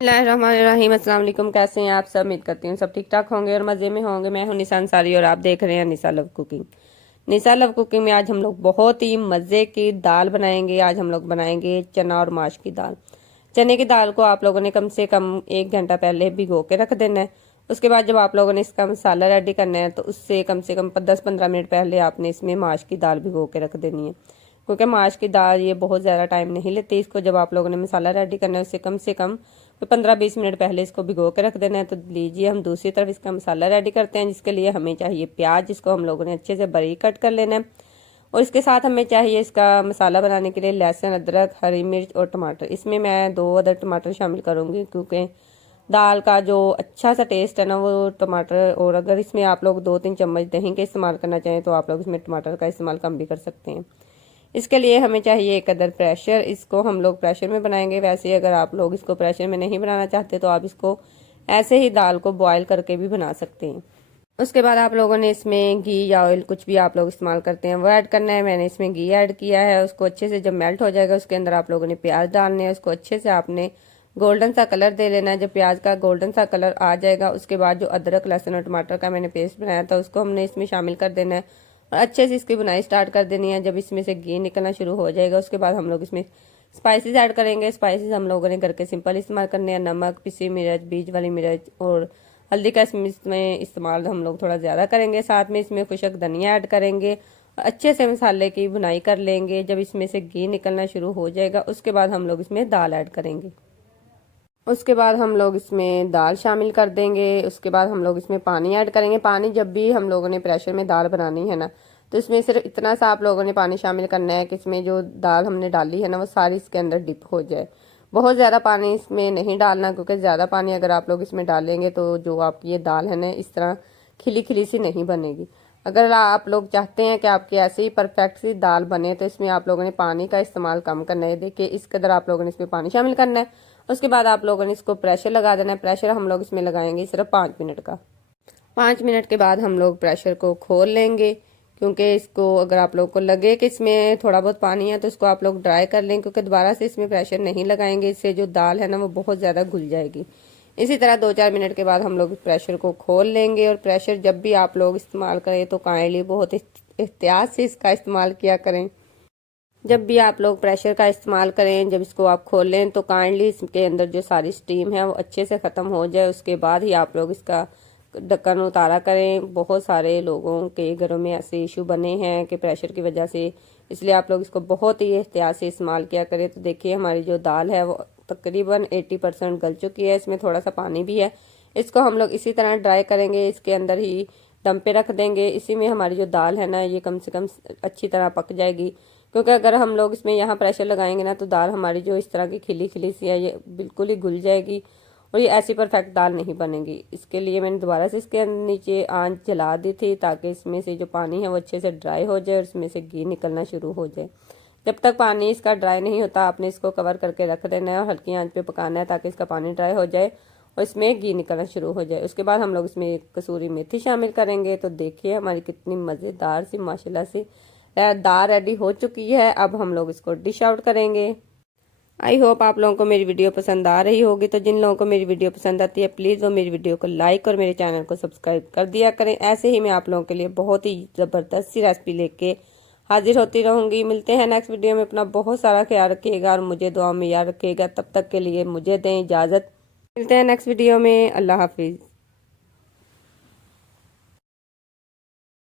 बिस्मिल्लाहिर्रहमानिर्रहीम। अस्सलाम वालेकुम। कैसे हैं आप सब? उम्मीद करती हूँ सब ठीक ठाक होंगे और मज़े में होंगे। मैं हूँ निशा अंसारी और आप देख रहे हैं निशा लव कुकिंग। निशा लव कुकिंग में आज हम लोग बहुत ही मज़े की दाल बनाएंगे। आज हम लोग बनाएंगे चना और माश की दाल। चने की दाल को आप लोगों ने कम से कम 1 घंटा पहले भिगो के रख देना है। उसके बाद जब आप लोगों ने इसका मसाला रेडी करना है तो उससे कम से कम 10-15 मिनट पहले आपने इसमें माश की दाल भिगो के रख देनी है, क्योंकि माश की दाल ये बहुत ज़्यादा टाइम नहीं लेती। इसको जब आप लोगों ने मसाला रेडी करना है उससे कम से कम 15-20 मिनट पहले इसको भिगो के रख देना है। तो लीजिए हम दूसरी तरफ इसका मसाला रेडी करते हैं, जिसके लिए हमें चाहिए प्याज, जिसको हम लोगों ने अच्छे से बारीक कट कर लेना है। और इसके साथ हमें चाहिए इसका मसाला बनाने के लिए लहसुन, अदरक, हरी मिर्च और टमाटर। इसमें मैं 2 अदर टमाटर शामिल करूँगी, क्योंकि दाल का जो अच्छा सा टेस्ट है ना वो टमाटर। और अगर इसमें आप लोग 2-3 चम्मच दही के इस्तेमाल करना चाहें तो आप लोग इसमें टमाटर का इस्तेमाल कम भी कर सकते हैं। इसके लिए हमें चाहिए 1 अदर प्रेशर। इसको हम लोग प्रेशर में बनाएंगे। वैसे अगर आप लोग इसको प्रेशर में नहीं बनाना चाहते तो आप इसको ऐसे ही दाल को बॉयल करके भी बना सकते हैं। उसके बाद आप लोगों ने इसमें घी या ऑयल, कुछ भी आप लोग इस्तेमाल करते हैं, वो ऐड करना है। मैंने इसमें घी ऐड किया है। उसको अच्छे से जब मेल्ट हो जाएगा उसके अंदर आप लोगों ने प्याज डालने हैं। उसको अच्छे से आपने गोल्डन सा कलर दे लेना है। जब प्याज का गोल्डन सा कलर आ जाएगा उसके बाद जो अदरक, लहसुन और टमाटर का मैंने पेस्ट बनाया था उसको हमने इसमें शामिल कर देना है और अच्छे से इसकी बुनाई स्टार्ट कर देनी है। जब इसमें से घी निकलना शुरू हो जाएगा उसके बाद हम लोग इसमें स्पाइसेस ऐड करेंगे। स्पाइसेस हम लोगों ने घर के सिंपल इस्तेमाल करने हैं। नमक, पिसी मिर्च, बीज वाली मिर्च और हल्दी का इसमें इस्तेमाल हम लोग थोड़ा ज़्यादा करेंगे। साथ में इसमें खुशक धनिया ऐड करेंगे और अच्छे से मसाले की बुनाई कर लेंगे। जब इसमें से घी निकलना शुरू हो जाएगा उसके बाद हम लोग इसमें दाल ऐड करेंगे। उसके बाद हम लोग इसमें दाल शामिल कर देंगे। उसके बाद हम लोग इसमें पानी ऐड करेंगे। पानी जब भी हम लोगों ने प्रेशर में दाल बनानी है ना तो इसमें सिर्फ इतना सा आप लोगों ने पानी शामिल करना है कि इसमें जो दाल हमने डाली है ना वो सारी इसके अंदर डिप हो जाए। बहुत ज़्यादा पानी इसमें नहीं डालना, क्योंकि ज़्यादा पानी अगर आप लोग इसमें डालेंगे तो जो आपकी ये दाल है ना इस तरह खिली खिली सी नहीं बनेगी। अगर आप लोग चाहते हैं कि आपकी ऐसे ही परफेक्ट सी दाल बने तो इसमें आप लोगों ने पानी का इस्तेमाल कम करना है। देखिए इस कदर आप लोगों ने इसमें पानी शामिल करना है। उसके बाद आप लोगों ने इसको प्रेशर लगा देना है। प्रेशर हम लोग इसमें लगाएंगे सिर्फ 5 मिनट का। 5 मिनट के बाद हम लोग प्रेशर को खोल लेंगे, क्योंकि इसको अगर आप लोग को लगे कि इसमें थोड़ा बहुत पानी है तो इसको आप लोग ड्राई कर लें, क्योंकि दोबारा से इसमें प्रेशर नहीं लगाएंगे, इससे जो दाल है ना वो बहुत ज़्यादा घुल जाएगी। इसी तरह 2-4 मिनट के बाद हम लोग प्रेशर को खोल लेंगे। और प्रेशर जब भी आप लोग इस्तेमाल करें तो काइंडली बहुत एहतियात से इसका इस्तेमाल किया करें। जब भी आप लोग प्रेशर का इस्तेमाल करें, जब इसको आप खोलें तो काइंडली इसके अंदर जो सारी स्टीम है वो अच्छे से ख़त्म हो जाए, उसके बाद ही आप लोग इसका ढक्कन उतारा करें। बहुत सारे लोगों के घरों में ऐसे इशू बने हैं कि प्रेशर की वजह से, इसलिए आप लोग इसको बहुत ही एहतियात से इस्तेमाल किया करें। तो देखिए हमारी जो दाल है वो तकरीबन 80% गल चुकी है। इसमें थोड़ा सा पानी भी है। इसको हम लोग इसी तरह ड्राई करेंगे, इसके अंदर ही दम पे रख देंगे। इसी में हमारी जो दाल है ना ये कम से कम अच्छी तरह पक जाएगी, क्योंकि अगर हम लोग इसमें यहाँ प्रेशर लगाएंगे ना तो दाल हमारी जो इस तरह की खिली खिली सी है ये बिल्कुल ही घुल जाएगी और ये ऐसी परफेक्ट दाल नहीं बनेगी। इसके लिए मैंने दोबारा से इसके नीचे आंच जला दी थी, ताकि इसमें से जो पानी है वो अच्छे से ड्राई हो जाए और इसमें से घी निकलना शुरू हो जाए। जब तक पानी इसका ड्राई नहीं होता आपने इसको कवर करके रख देना है और हल्की आंच पे पकाना है, ताकि इसका पानी ड्राई हो जाए और इसमें घी निकलना शुरू हो जाए। उसके बाद हम लोग इसमें एक कसूरी मेथी शामिल करेंगे। तो देखिए हमारी कितनी मज़ेदार सी माशाल्लाह से दाल रेडी हो चुकी है। अब हम लोग इसको डिश आउट करेंगे। आई होप आप लोगों को मेरी वीडियो पसंद आ रही होगी। तो जिन लोगों को मेरी वीडियो पसंद आती है प्लीज़ वो मेरी वीडियो को लाइक और मेरे चैनल को सब्सक्राइब कर दिया करें। ऐसे ही मैं आप लोगों के लिए बहुत ही ज़बरदस्त सी रेसिपी लेके हाजिर होती रहूँगी। मिलते हैं नेक्स्ट वीडियो में। अपना बहुत सारा ख्याल रखिएगा और मुझे दुआ में याद रखिएगा। तब तक के लिए मुझे दें इजाज़त। मिलते हैं नेक्स्ट वीडियो में। अल्लाह हाफिज़।